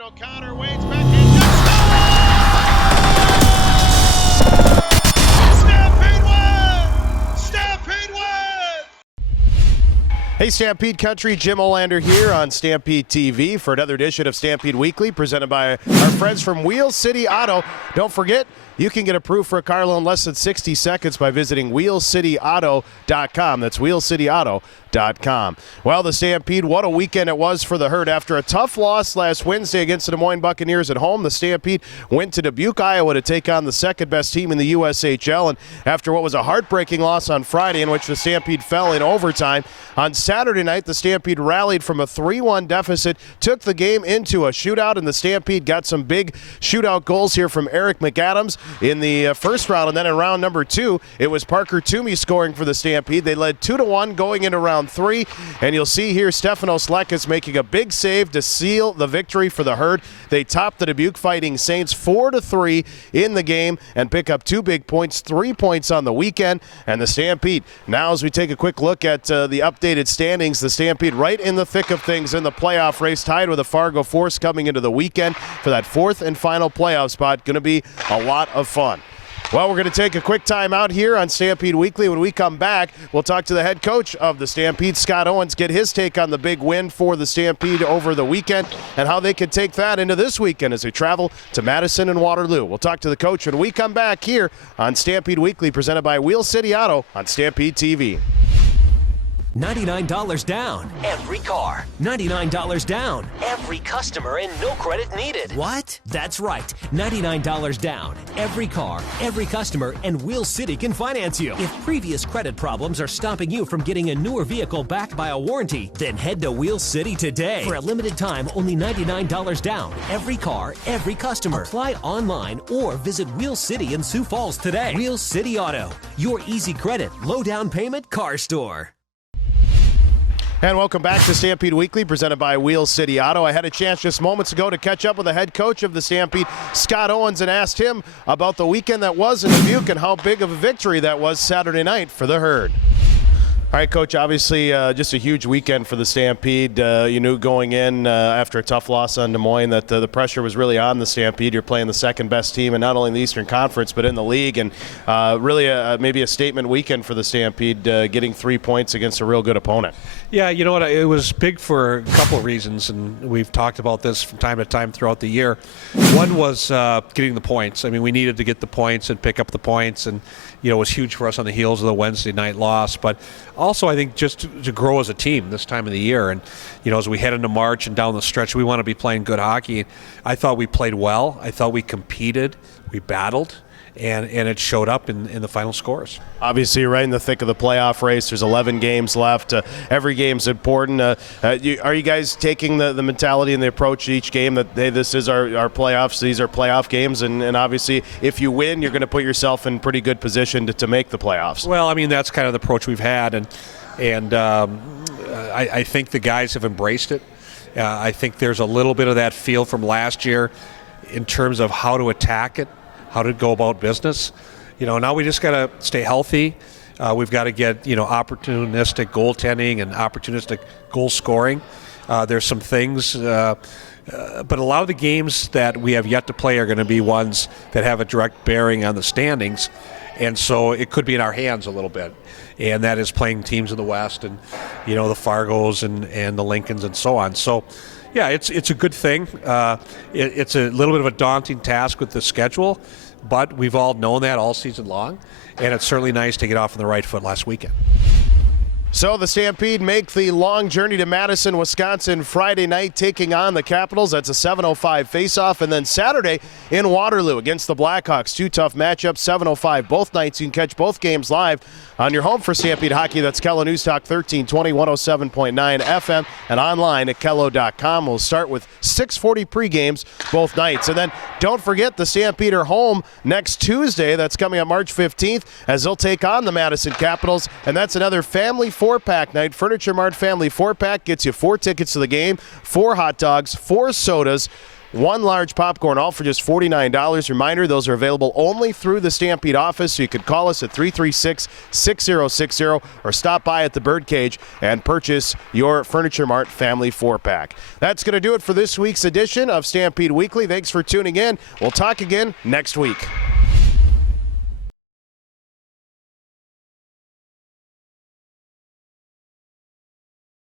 O'Connor waits back in. Stampede win! Stampede win! Hey Stampede Country, Jim Olander here on Stampede TV for another edition of Stampede Weekly presented by our friends from Wheel City Auto. Don't forget, you can get approved for a car loan in less than 60 seconds by visiting wheelcityauto.com. That's wheelcityauto.com. Well, the Stampede, what a weekend it was for the Herd. After a tough loss last Wednesday against the Des Moines Buccaneers at home, the Stampede went to Dubuque, Iowa to take on the second-best team in the USHL. And after what was a heartbreaking loss on Friday in which the Stampede fell in overtime, on Saturday night, the Stampede rallied from a 3-1 deficit, took the game into a shootout, and the Stampede got some big shootout goals here from Eric McAdams in the first round, and then in round number 2, it was Parker Toomey scoring for the Stampede. They led 2-1 going into round 3, and you'll see here Stefanos Lekas making a big save to seal the victory for the Herd. They topped the Dubuque Fighting Saints 4-3 in the game and pick up 2 big points, 3 points on the weekend, and the Stampede. Now as we take a quick look at the updated standings, the Stampede right in the thick of things in the playoff race, tied with the Fargo Force coming into the weekend for that 4th and final playoff spot. Going to be a lot of fun. Well, we're going to take a quick time out here on Stampede Weekly. When we come back, we'll talk to the head coach of the Stampede, Scott Owens, get his take on the big win for the Stampede over the weekend and how they can take that into this weekend as they travel to Madison and Waterloo. We'll talk to the coach when we come back here on Stampede Weekly, presented by Wheel City Auto on Stampede TV. $99 down, every car. $99 down, every customer, and no credit needed. What? That's right. $99 down, every car, every customer, and Wheel City can finance you. If previous credit problems are stopping you from getting a newer vehicle backed by a warranty, then head to Wheel City today. For a limited time, only $99 down, every car, every customer. Apply online or visit Wheel City in Sioux Falls today. Wheel City Auto, your easy credit, low down payment car store. And welcome back to Stampede Weekly, presented by Wheel City Auto. I had a chance just moments ago to catch up with the head coach of the Stampede, Scott Owens, and asked him about the weekend that was in Dubuque and how big of a victory that was Saturday night for the Herd. All right, Coach, obviously just a huge weekend for the Stampede. You knew going in after a tough loss on Des Moines that the pressure was really on the Stampede. You're playing the second-best team, and not only in the Eastern Conference, but in the league. And really maybe a statement weekend for the Stampede, getting 3 points against a real good opponent. Yeah, you know what? It was big for a couple of reasons, and we've talked about this from time to time throughout the year. One was getting the points. I mean, we needed to get the points and pick up the points, and it was huge for us on the heels of the Wednesday night loss. But also, I think just to grow as a team this time of the year, and as we head into March and down the stretch, we want to be playing good hockey. I thought we played well. I thought we competed. We battled. And it showed up in the final scores. Obviously, you're right in the thick of the playoff race. There's 11 games left. Every game's important. Are you guys taking the mentality and the approach to each game that, hey, this is our playoffs, these are playoff games, and obviously if you win, you're going to put yourself in pretty good position to make the playoffs? Well, I mean, that's kind of the approach we've had, and I think the guys have embraced it. I think there's a little bit of that feel from last year in terms of how to attack it, how to go about business. Now we just got to stay healthy. We've got to get, opportunistic goaltending and opportunistic goal scoring. There's some things, but a lot of the games that we have yet to play are going to be ones that have a direct bearing on the standings. And so it could be in our hands a little bit. And that is playing teams in the West and, the Fargos and the Lincolns and so on. So, yeah, it's a good thing. It's a little bit of a daunting task with the schedule, but we've all known that all season long, and it's certainly nice to get off on the right foot last weekend. So the Stampede make the long journey to Madison, Wisconsin Friday night, taking on the Capitals. That's a 7:05 faceoff. And then Saturday in Waterloo against the Blackhawks. 2 tough matchups, 7:05 both nights. You can catch both games live on your home for Stampede Hockey. That's Kello News Talk 1320, 107.9 FM, and online at Kello.com. We'll start with 6:40 pregames both nights. And then don't forget the Stampede are home next Tuesday. That's coming up March 15th as they'll take on the Madison Capitals. And that's another family 4-pack night. Furniture Mart Family 4-pack gets you 4 tickets to the game, 4 hot dogs, 4 sodas, 1 large popcorn, all for just $49. Reminder, those are available only through the Stampede office, so you could call us at 336-6060 or stop by at the Birdcage and purchase your Furniture Mart Family 4-pack. That's going to do it for this week's edition of Stampede Weekly. Thanks for tuning in. We'll talk again next week.